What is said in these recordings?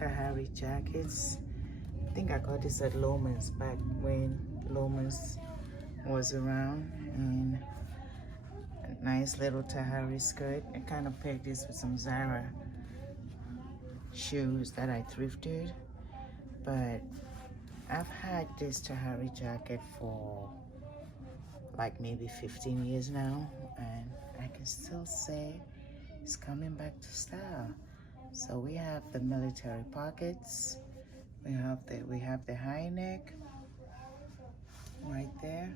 Tahari jackets. I think I got this at Loman's back when Loman's was around. And a nice little Tahari skirt. I kind of paired this with some Zara shoes that I thrifted. But I've had this Tahari jacket for like maybe 15 years now, and I can still say it's coming back to style. So we have the military pockets, we have the high neck right there.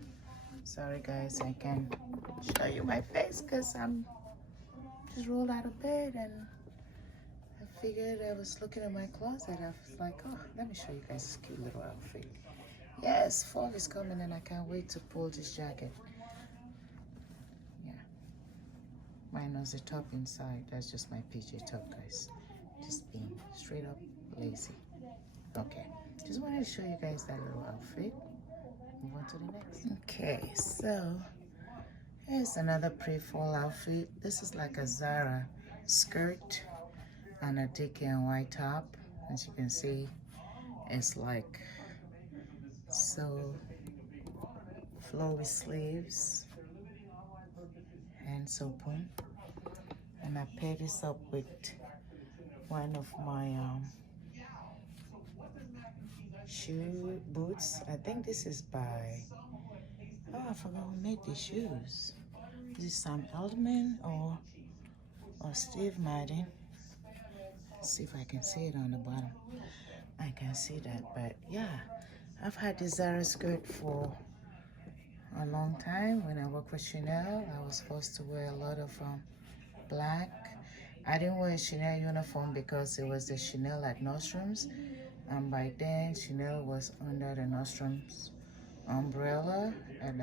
Sorry guys, I can't show you my face because I'm just rolled out of bed, and I figured I was looking at my closet. I was like, oh, let me show you guys this cute little outfit. Yes, fall is coming and I can't wait to pull this jacket. Yeah, mine has a top inside. That's just my PJ top, guys. Just being straight up lazy. Okay, just wanted to show you guys that little outfit. Move on to the next. Okay, so here's another pre-fall outfit. This is like a Zara skirt and a DKNY top. As you can see, it's like so flowy sleeves and open. And I paired this up with one of my shoe boots. I think this is by, oh, I forgot who made these shoes. Is it Sam Eldman or Steve Madden? Let's see if I can see it on the bottom. I can see that, but yeah, I've had this Zara skirt for a long time. When I worked for Chanel, I was forced to wear a lot of black. I didn't wear a Chanel uniform because it was the Chanel at Nordstrom's, and by then Chanel was under the Nordstrom's umbrella at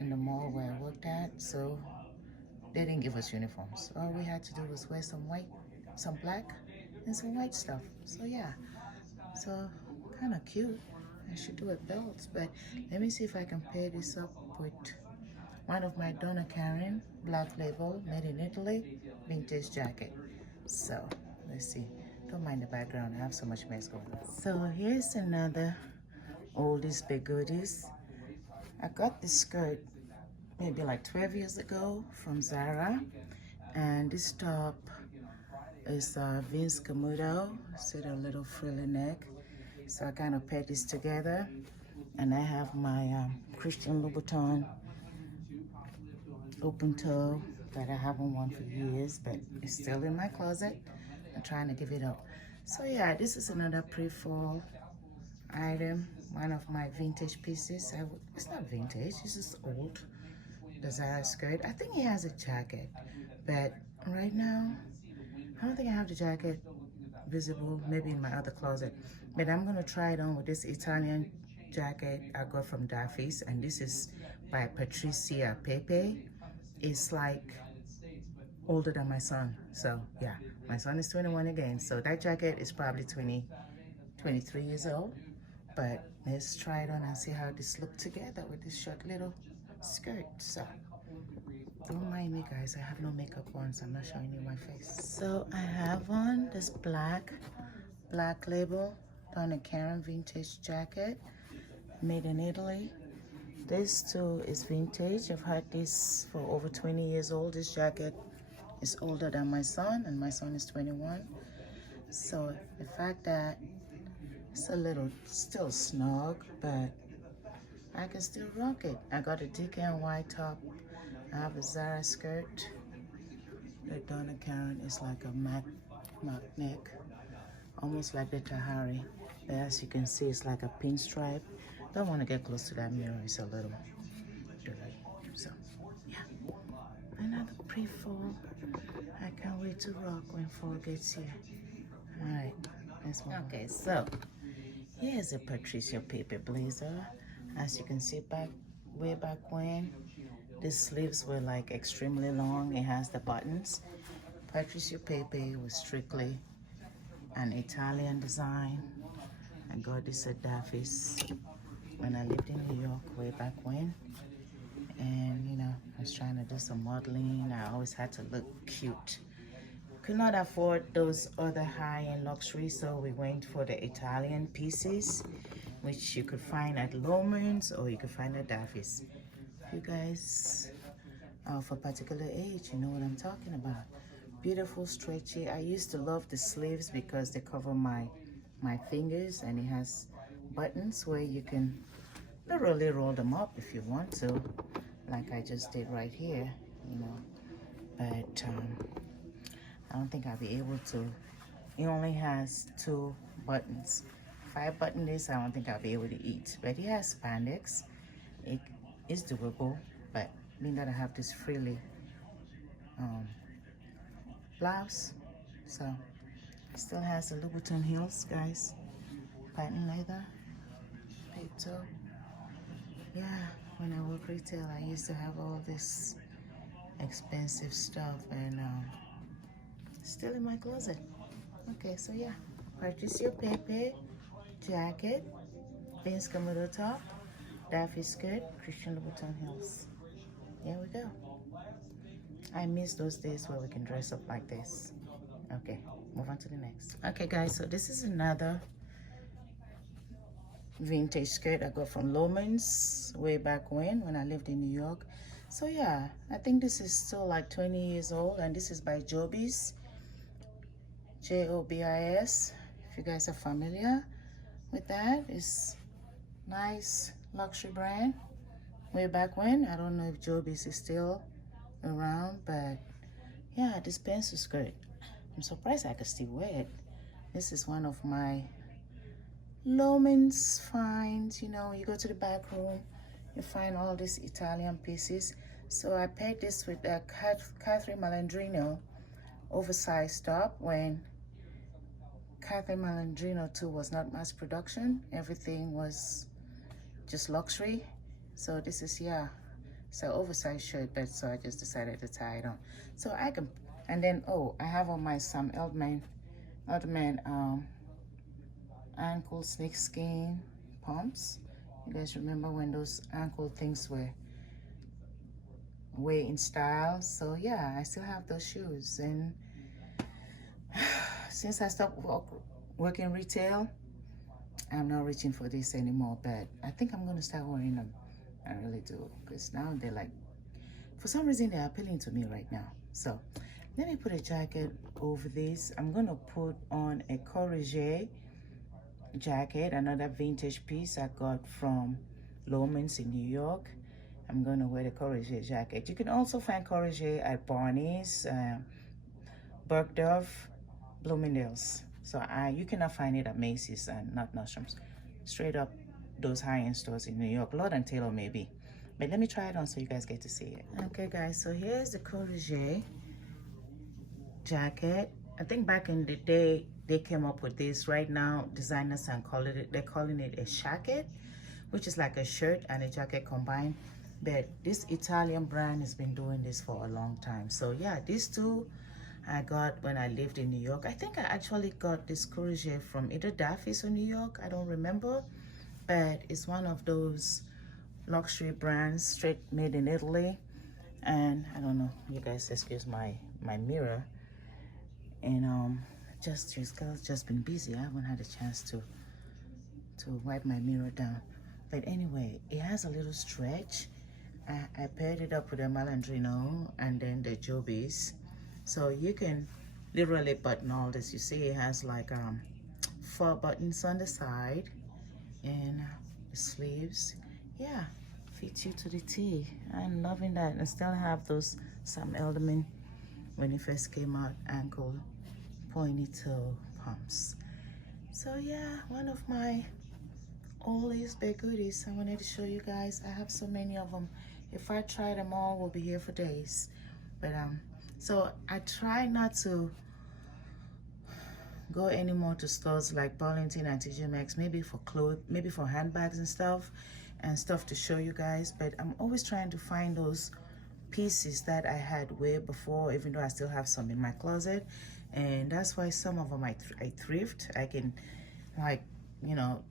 in the mall where I worked at, so they didn't give us uniforms. All we had to do was wear some white, some black, and some white stuff. So yeah, so kind of cute. I should do it belts, but let me see if I can pair this up with one of my Donna Karan black label made in Italy vintage jacket. So let's see. Don't mind the background, I have so much mess going on. So here's another oldies but goodies. I got this skirt maybe like 12 years ago from Zara, and this top is Vince Camuto. See the little frilly neck. So I kind of paired this together, and I have my Christian Louboutin open toe that I haven't worn for years, but it's still in my closet. I'm trying to give it up. So yeah, this is another pre-fall item, one of my vintage pieces. It's not vintage, it's just old. The Zara skirt. I think it has a jacket, but right now I don't think I have the jacket visible, maybe in my other closet. But I'm gonna try it on with this Italian jacket I got from Daffy's, and this is by Patricia Pepe. It's like older than my son. So yeah, my son is 21 again, so that jacket is probably 23 years old. But let's try it on and see how this looks together with this short little skirt. So don't mind me guys, I have no makeup on, so I'm not showing you my face. So I have on this black label Donna Karan vintage jacket made in Italy. This too is vintage. I've had this for over 20 years old. This jacket is older than my son, and my son is 21. So the fact that it's a little still snug, but I can still rock it. I got a DKNY top. I have a Zara skirt. The Donna Karan is like a matte neck, almost like the Tahari. But as you can see, it's like a pinstripe. Don't want to get close to that mirror. It's a little dirty. So yeah, another pre-fall. I can't wait to rock when fall gets here. All right, let's move on. Okay, so here's a Patricia Pepe blazer. As you can see, way back when, the sleeves were like extremely long. It has the buttons. Patricia Pepe was strictly an Italian design. I got this at Daffy's when I lived in New York way back when. And you know, I was trying to do some modeling. I always had to look cute. could not afford those other high-end luxury, so we went for the Italian pieces, which you could find at Loehmann's or you could find at Daffy's. You guys of a particular age, you know what I'm talking about. Beautiful, stretchy. I used to love the sleeves because they cover my fingers, and it has buttons where you can literally roll them up if you want to, like I just did right here, you know. But I don't think I'll be able to. It only has 2 buttons. If I button this, I don't think I'll be able to eat. But it has spandex. It is doable, but being that I have this frilly blouse, so it still has the Louboutin heels, guys. Patent leather, peep toe. Yeah, when I work retail, I used to have all this expensive stuff, and still in my closet. Okay, so yeah, purchase your Pepe jacket, Vince Camuto top, Daffy skirt, Christian Louboutin heels. Here we go. I miss those days where we can dress up like this. Okay, move on to the next. Okay guys, so this is another vintage skirt I got from Loehmann's way back when I lived in New York. So yeah, I think this is still like 20 years old, and this is by Joby's, Jobis. If you guys are familiar with that, it's nice luxury brand way back when. I don't know if Joby's is still around, but yeah, this pencil skirt, I'm surprised I could still wear it. This is one of my Loehmann's finds. You know, you go to the back room, you find all these Italian pieces. So I paired this with a Catherine Malandrino oversized top when Catherine Malandrino too was not mass production. Everything was just luxury. So this is, yeah, it's an oversized shirt, but so I just decided to tie it on. So I can, and then, oh, I have on my some Eldman ankle snakeskin pumps. You guys remember when those ankle things were way in style? So yeah, I still have those shoes. And since I stopped working retail, I'm not reaching for this anymore, but I think I'm gonna start wearing them. I really do, because now they're like, for some reason they're appealing to me right now. So let me put a jacket over this. I'm gonna put on a Courrèges jacket, another vintage piece I got from Loehmann's in New York. I'm gonna wear the Courrèges jacket. You can also find Courrèges at Barney's, Bergdorf, Bloomingdale's. So you cannot find it at Macy's and not Nordstrom's. Straight up those high-end stores in New York. Lord and Taylor maybe. But let me try it on so you guys get to see it. Okay guys, so here's the Courrèges jacket. I think back in the day they came up with this. Right now designers are calling it a shacket, which is like a shirt and a jacket combined. But this Italian brand has been doing this for a long time. So yeah, these two I got when I lived in New York. I think I actually got this Courrèges from either Daffy's or New York, I don't remember, but it's one of those luxury brands straight made in Italy. And I don't know, you guys excuse my mirror, and just been busy. I haven't had a chance to wipe my mirror down. But anyway, it has a little stretch. I paired it up with a Malandrino and then the Joby's. So you can literally button all this. You see it has like 4 buttons on the side, and the sleeves, yeah, fits you to the T. I'm loving that. And still have those Sam Edelman when it first came out, ankle pointy toe pumps. So yeah, one of my oldest big goodies I wanted to show you guys. I have so many of them. If I try them all, we'll be here for days. But so I try not to go anymore to stores like Burlington and TJ Maxx, maybe for clothes, maybe for handbags and stuff to show you guys. But I'm always trying to find those pieces that I had way before, even though I still have some in my closet. And that's why some of them I thrift. I can, like, you know,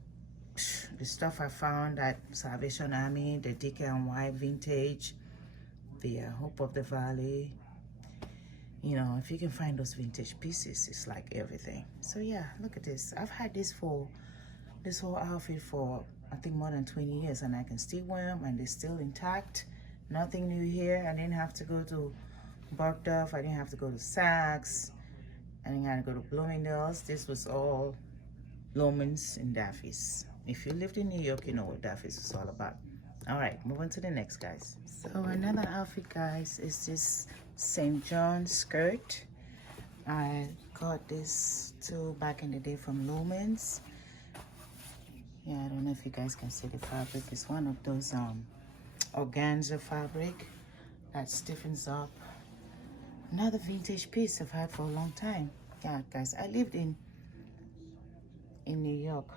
the stuff I found at Salvation Army, the DKNY vintage, the Hope of the Valley, You know, if you can find those vintage pieces, it's like everything. So yeah, look at this. I've had this whole outfit for I think more than 20 years, and I can still wear them and they're still intact. Nothing new here. I didn't have to go to Bergdorf. I didn't have to go to Saks. I didn't have to go to Bloomingdale's. This was all Loehmann's and Daffy's. If you lived in New York, you know what Daffy's is all about. All right, moving to the next, guys. So another outfit, guys, is this St. John skirt. I got this too back in the day from Loehmann's. Yeah, I don't know if you guys can see the fabric. It's one of those organza fabric that stiffens up. Another vintage piece I've had for a long time. Yeah, guys, I lived in New York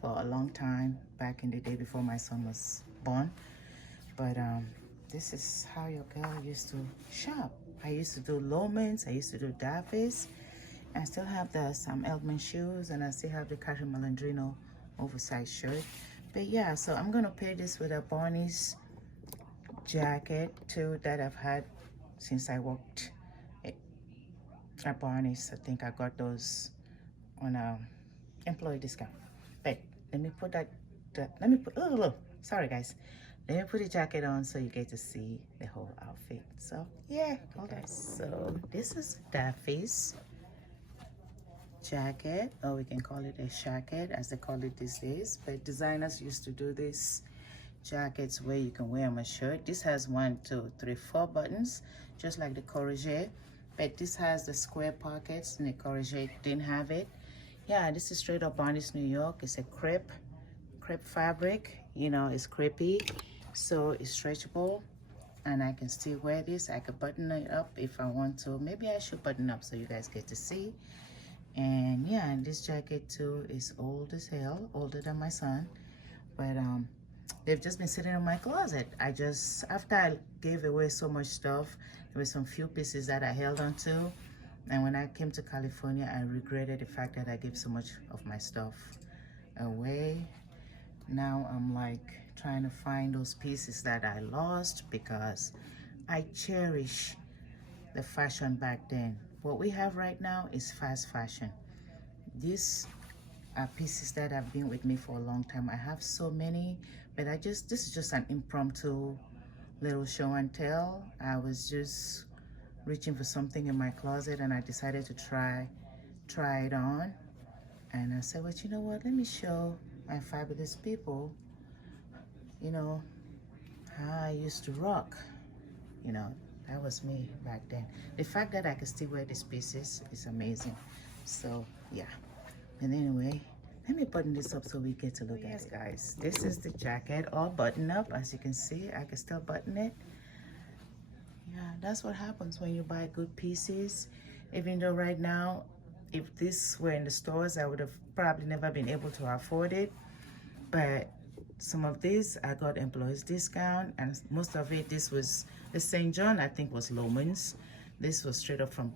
for a long time back in the day before my son was born. But this is how your girl used to shop. I used to do Loehmann's, I used to do Daffy's. I still have the Sam Eldman shoes, and I still have the Carter Malandrino oversized shirt. But yeah, so I'm gonna pair this with a Barney's jacket too that I've had since I worked at Barney's. I think I got those on a employee discount. But let me put sorry guys, let me put the jacket on so you get to see the whole outfit. So yeah, okay, so this is Daffy's jacket, or we can call it a shacket as they call it these days. But designers used to do this jackets where you can wear them a shirt. This has 1, 2, 3, 4 buttons, just like the Courrèges, but this has the square pockets, and the Courrèges didn't have it. Yeah, this is straight up Barney's, New York. It's a crepe fabric. You know, it's crepey, so it's stretchable, and I can still wear this. I could button it up if I want to. Maybe I should button up so you guys get to see. And yeah, and this jacket too is old as hell, older than my son, but they've just been sitting in my closet. After I gave away so much stuff, there were some few pieces that I held on to, and when I came to California, I regretted the fact that I gave so much of my stuff away. Now I'm like trying to find those pieces that I lost, because I cherish the fashion back then. What we have right now is fast fashion. These are pieces that have been with me for a long time. I have so many, but this is just an impromptu little show and tell. I was just reaching for something in my closet, and I decided to try it on. And I said, well, you know what, let me show my fabulous people, you know, how I used to rock. You know, that was me back then. The fact that I can still wear these pieces is amazing. So yeah, and anyway, let me button this up so we get to look at it, guys. This is the jacket, all buttoned up. As you can see, I can still button it. Yeah, that's what happens when you buy good pieces. Even though right now, if this were in the stores, I would have probably never been able to afford it. But some of these I got employees discount, and most of it, this was the St. John, I think was Loehmann's. This was straight up from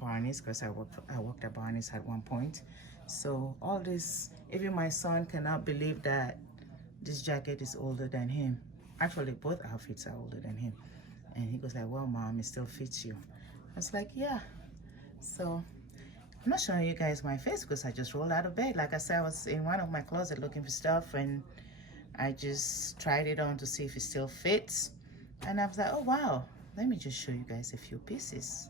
Barney's, because I worked at Barney's at one point. So all this, even my son cannot believe that this jacket is older than him. Actually, both outfits are older than him. And he goes like, well, Mom, it still fits you. I was like, yeah. So I'm not showing you guys my face because I just rolled out of bed. Like I said, I was in one of my closet looking for stuff, and I just tried it on to see if it still fits. And I was like, oh wow, let me just show you guys a few pieces.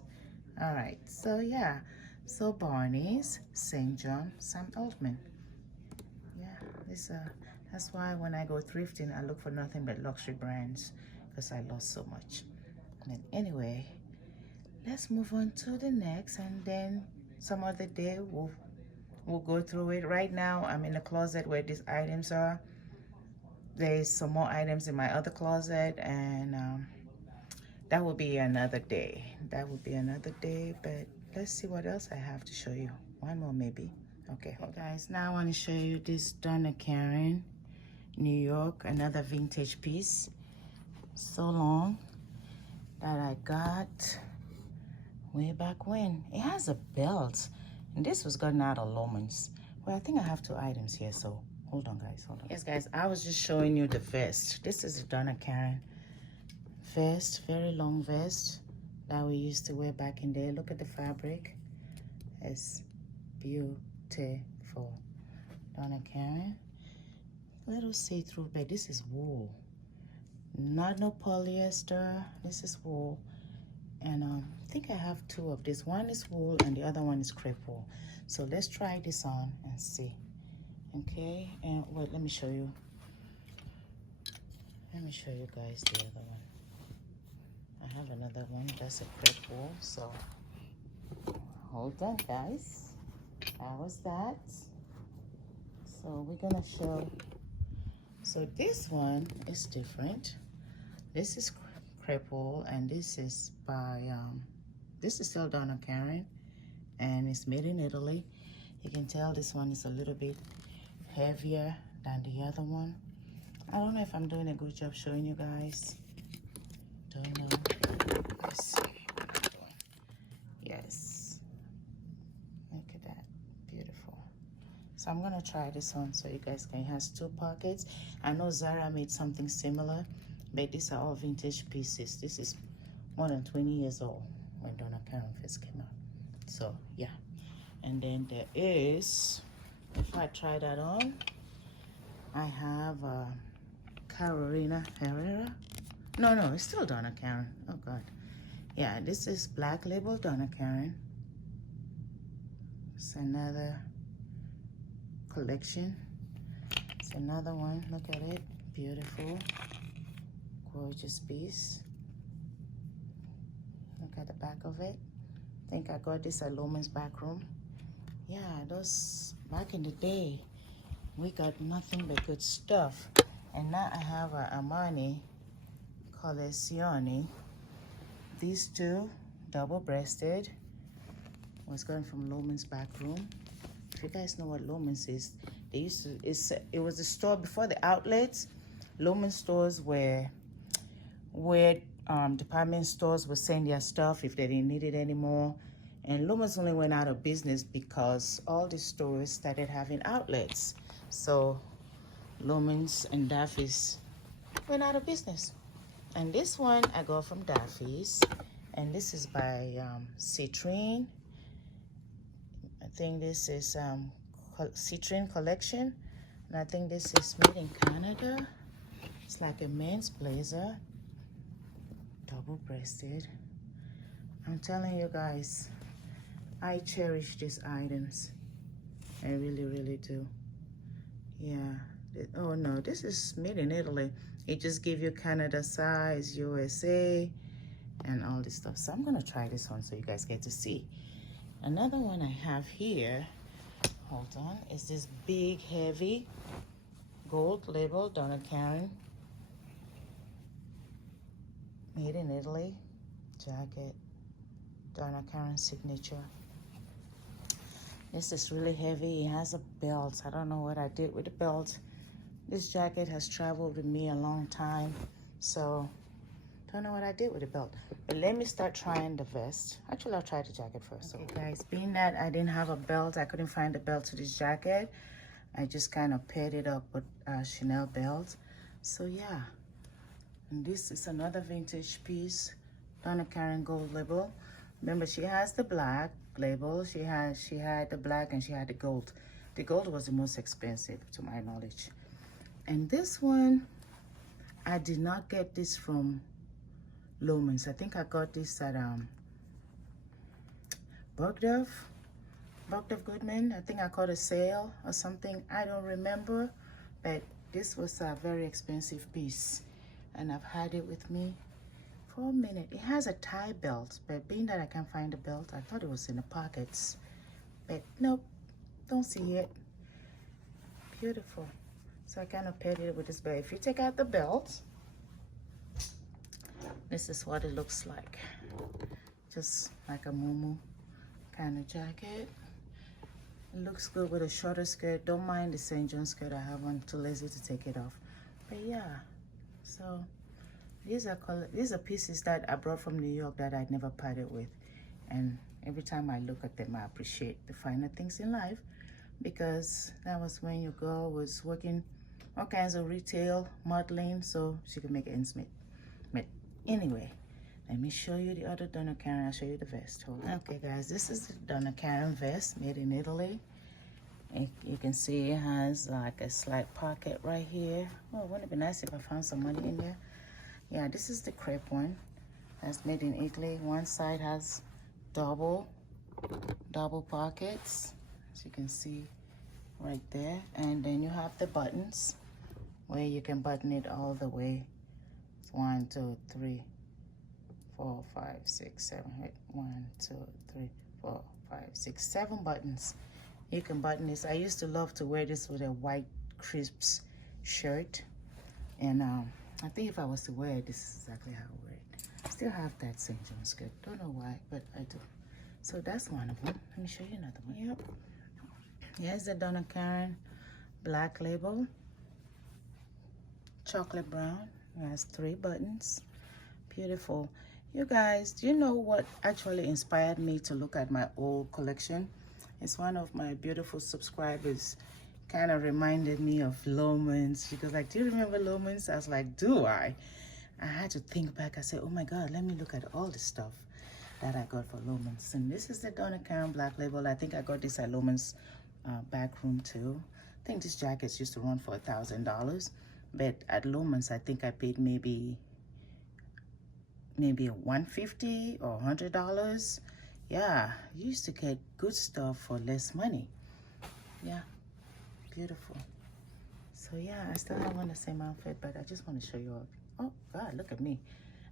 All right, so yeah, so Barney's, St. John, Sam Eldman. Yeah, that's why when I go thrifting, I look for nothing but luxury brands, because I lost so much. And anyway, let's move on to the next, and then some other day we'll go through it. Right now, I'm in the closet where these items are. There's some more items in my other closet, and that will be another day. That will be another day, but let's see what else I have to show you. One more maybe. Okay, hold on. Guys, now I want to show you this Donna Karan, New York, another vintage piece. So long that I got way back when. It has a belt, and this was gotten out of Loehmann's. Well, I think I have 2 items here, so hold on, guys, hold on. Yes, guys, I was just showing you the vest. This is a Donna Karan vest, very long vest, that we used to wear back in there. Look at the fabric. It's beautiful. Donna Karan. Little see-through, but this is wool. Not no polyester. This is wool. And I think I have two of this. One is wool and the other one is crepe wool. So let's try this on and see. Okay, and wait, let me show you. Let me show you guys the other one. I have another one. That's a crepe wool. So hold on, guys. How was that? So we're gonna show. So this one is different. This is crepe wool, and this is by this is still Donna Karan, and it's made in Italy. You can tell this one is a little bit heavier than the other one. I don't know if I'm doing a good job showing you guys. Don't know. Let's see what I'm doing. Yes. Look at that. Beautiful. So I'm gonna try this on so you guys can. It has two pockets. I know Zara made something similar, but these are all vintage pieces. This is more than 20 years old when Donna Karan first came out. So yeah. And then there is, if I try that on, I have Carolina Herrera. No, it's still Donna Karan. Oh God. Yeah, this is Black Label Donna Karan. It's another collection. It's another one. Look at it. Beautiful. Gorgeous piece. Look at the back of it. I think I got this at Loman's back room. Yeah, those back in the day, we got nothing but good stuff. And now I have a Armani Colezioni. These two, double-breasted, was going from Loman's back room. If you guys know what Loman's is, they used to. It was a store before the outlets. Loman stores were where department stores would send their stuff if they didn't need it anymore. And Loman's only went out of business because all the stores started having outlets. So Loman's and Daffy's went out of business. And this one I got from Daffy's. And this is by Citrine. I think this is Citrine collection. And I think this is made in Canada. It's like a men's blazer. Double-breasted. I'm telling you guys, I cherish these items. I really, really do. Yeah. Oh no, this is made in Italy. It just gives you Canada size, USA, and all this stuff. So I'm gonna try this one so you guys get to see. Another one I have here, hold on, is this big, heavy gold label Donna Karan. Made in Italy jacket, Donna Karan signature. This is really heavy. It has a belt. I don't know what I did with the belt. This jacket has traveled with me a long time, so don't know what I did with the belt. But let me start trying the vest. Actually, I'll try the jacket first. Okay, guys, being that I didn't have a belt, I couldn't find the belt to this jacket. I just kind of paired it up with a Chanel belt. So yeah. And this is another vintage piece, Donna Karan gold label. Remember, she has the black label. She had the black and she had the gold. The gold was the most expensive, to my knowledge. And this one, I did not get this from Loman's. I think I got this at Bergdorf Goodman. I think I caught a sale or something. I don't remember, but this was a very expensive piece. And I've had it with me for a minute. It has a tie belt, but being that I can't find the belt, I thought it was in the pockets. But nope, don't see it. Beautiful. So I kind of paired it with this belt. If you take out the belt, this is what it looks like. Just like a muumuu kind of jacket. It looks good with a shorter skirt. Don't mind the St. John skirt I have on, too lazy to take it off. But yeah. So these are pieces that I brought from New York that I'd never parted with, and every time I look at them, I appreciate the finer things in life, because that was when your girl was working all kinds of retail modeling so she could make ends meet. But anyway, Let me show you the other Donna Karan. I'll show you the vest. Hold on. Okay, guys, this is the Donna Karan vest made in Italy. And you can see it has like a slight pocket right here. Oh, wouldn't it be nice if I found some money in there? Yeah, this is the crepe one. That's made in Italy. One side has double pockets, as you can see right there. And then you have the buttons where you can button it all the way. It's 1, 2, 3, 4, 5, 6, 7, 8. 1, 2, 3, 4, 5, 6, 7 buttons. You can button this. I used to love to wear this with a white crisp shirt. And I think if I was to wear it, this is exactly how I wear it. I still have that St. John skirt. Don't know why, but I do. So that's one of them. Let me show you another one. Yep. Here's the Donna Karan black label. Chocolate brown. It has 3 buttons. Beautiful. You guys, do you know what actually inspired me to look at my old collection? It's one of my beautiful subscribers kind of reminded me of Lomans. She goes like, do you remember Lomans? I was like, do I? I had to think back. I said, oh my God, let me look at all the stuff that I got for Lomans. And this is the Donna Karan black label. I think I got this at Lomans back room too. I think this jackets used to run for $1,000. But at Lomans, I think I paid maybe $150 or $100. Yeah, you used to get good stuff for less money. Yeah, beautiful. So yeah, I still have on the same outfit, but I just want to show you all. Oh God, look at me.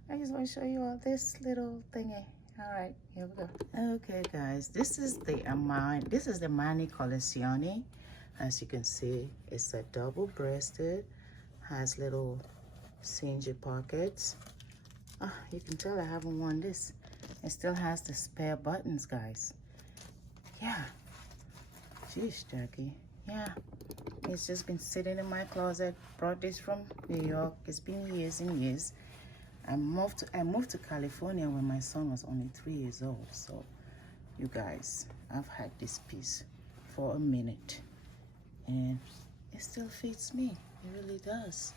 I just want to show you all this little thingy. All right, here we go. Okay guys, this is the Armani Colezioni. As you can see, it's a double-breasted, has little cingy pockets. Oh, you can tell I haven't worn this. It still has the spare buttons, guys. Yeah. Jeez, Jackie. Yeah. It's just been sitting in my closet. Brought this from New York. It's been years and years. I moved to California when my son was only 3 years old. So, you guys, I've had this piece for a minute. And it still fits me. It really does.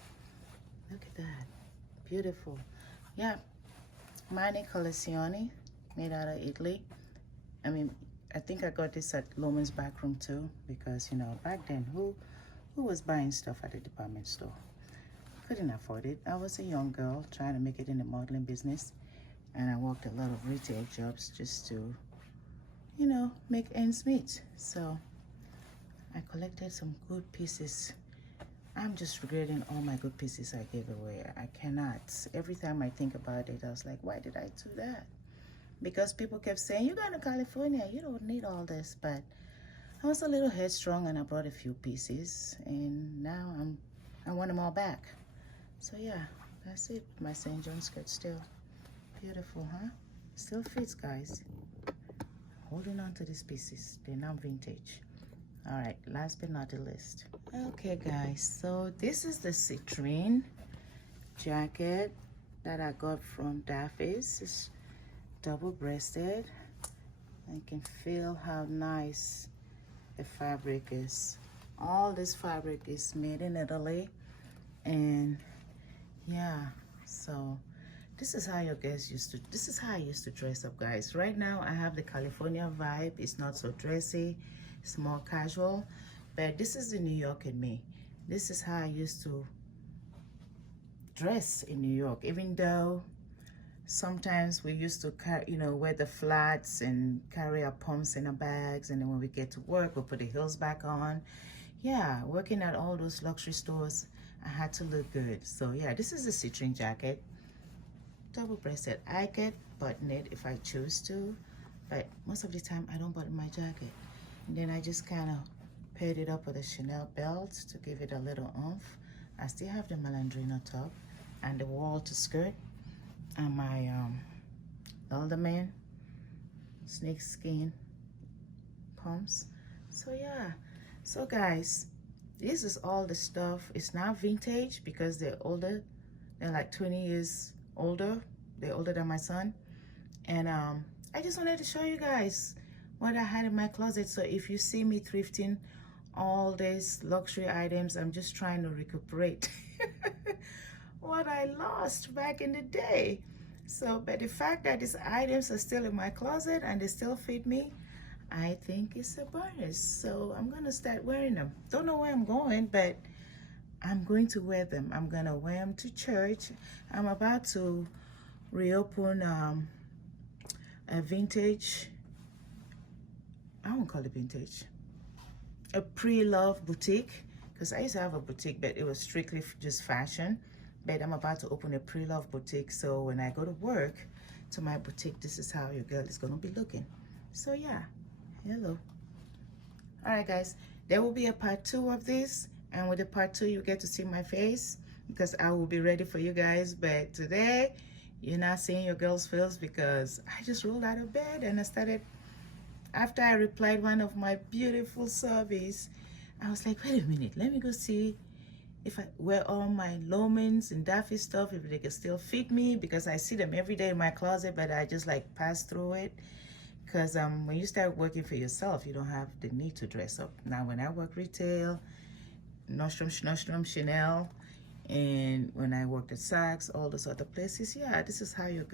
Look at that. Beautiful. Yeah. Armani Colezioni, made out of Italy. I mean, I think I got this at Loman's back room too, because you know, back then, who was buying stuff at the department store? Couldn't afford it. I was a young girl trying to make it in the modeling business, and I worked a lot of retail jobs just to, you know, make ends meet. So I collected some good pieces. I'm just regretting all my good pieces I gave away. I cannot. Every time I think about it, I was like, why did I do that? Because people kept saying, you're going to California, you don't need all this. But I was a little headstrong and I brought a few pieces. And now I want them all back. So yeah, that's it. My St. John skirt still. Beautiful, huh? Still fits, guys. Holding on to these pieces. They're now vintage. All right, last but not the least. Okay guys, so this is the citrine jacket that I got from Daffy's. It's double-breasted. I can feel how nice the fabric is. All this fabric is made in Italy. And yeah, so this is how your guys used to, this is how I used to dress up, guys. Right now I have the California vibe. It's not so dressy. It's more casual, but this is the New York in me. This is how I used to dress in New York, even though sometimes we used to carry, you know, wear the flats and carry our pumps in our bags, and then when we get to work, we'll put the heels back on. Yeah, working at all those luxury stores, I had to look good. So yeah, this is a citrine jacket, double-breasted. I could button it if I choose to, but most of the time I don't button my jacket. And then I just kind of paired it up with a Chanel belt to give it a little oomph. I still have the Malandrino top and the Walter skirt and my Alderman snakeskin pumps. So yeah, so guys, this is all the stuff. It's now vintage because they're older. They're like 20 years older. They're older than my son. And I just wanted to show you guys what I had in my closet. So if you see me thrifting all these luxury items, I'm just trying to recuperate what I lost back in the day. So, but the fact that these items are still in my closet and they still fit me, I think it's a bonus. So I'm gonna start wearing them. Don't know where I'm going, but I'm going to wear them. I'm gonna wear them to church. I'm about to reopen a vintage, I won't call it vintage, a pre-love boutique, because I used to have a boutique, but it was strictly just fashion. But I'm about to open a pre-love boutique, so when I go to work to my boutique, this is how your girl is gonna be looking. So yeah, hello. All right, guys, there will be a part 2 of this, and with the part 2 you get to see my face, because I will be ready for you guys. But today you're not seeing your girl's face because I just rolled out of bed and I started, after I replied one of my beautiful surveys, I was like, wait a minute, let me go see if I wear all my Lomans and Daffy stuff, if they can still fit me, because I see them every day in my closet, but I just like pass through it. Because when you start working for yourself, you don't have the need to dress up. Now, when I work retail, Nordstrom, Chanel, and when I worked at Saks, all those other places, yeah, this is how the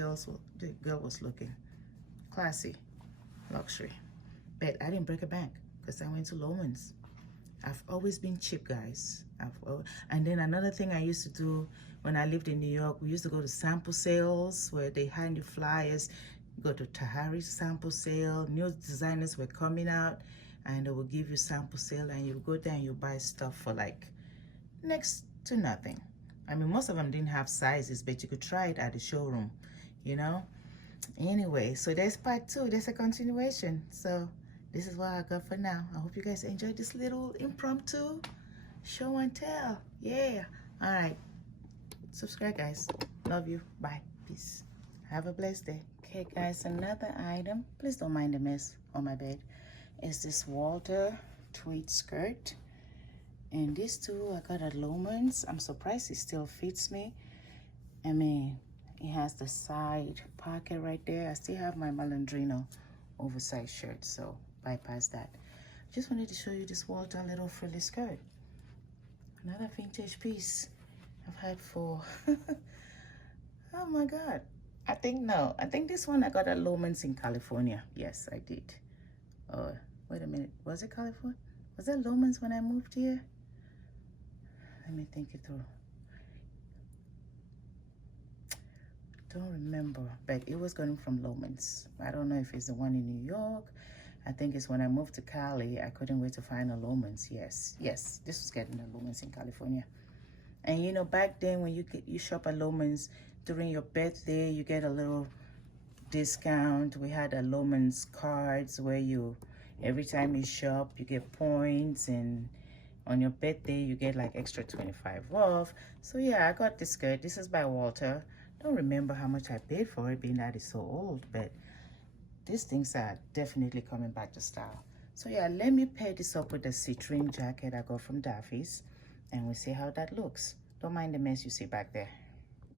girl was looking. Classy, luxury. But I didn't break a bank because I went to Lomans. I've always been cheap, guys. And then another thing I used to do when I lived in New York, we used to go to sample sales where they hand you flyers. Go to Tahari sample sale. New designers were coming out and they will give you sample sale, and you go there and you buy stuff for like next to nothing. I mean, most of them didn't have sizes, but you could try it at the showroom, you know? Anyway, so there's part 2. There's a continuation. So this is what I got for now. I hope you guys enjoyed this little impromptu show and tell. Yeah. All right. Subscribe, guys. Love you. Bye. Peace. Have a blessed day. Okay, guys, another item. Please don't mind the mess on my bed. Is this Walter tweed skirt. And these two I got at Lomans. I'm surprised it still fits me. I mean, it has the side pocket right there. I still have my Malandrino oversized shirt, so bypass that. Just wanted to show you this Walter little frilly skirt. Another vintage piece I've had for, oh my God. I think this one I got at Lomans in California. Yes, I did. Oh, wait a minute. Was it California? Was that Lomans when I moved here? Let me think it through. Don't remember, but it was going from Lomans. I don't know if it's the one in New York. I think it's when I moved to Cali. I couldn't wait to find a Lomans. Yes, this was getting a Lomans in California. And you know, back then when you shop at Lomans during your birthday, you get a little discount. We had a Lomans cards where every time you shop, you get points, and on your birthday, you get like extra 25 off. So yeah, I got this skirt. This is by Walter. Don't remember how much I paid for it, being that it's so old, but these things are definitely coming back to style. So yeah, let me pair this up with the citrine jacket I got from Daffy's, and we'll see how that looks. Don't mind the mess you see back there.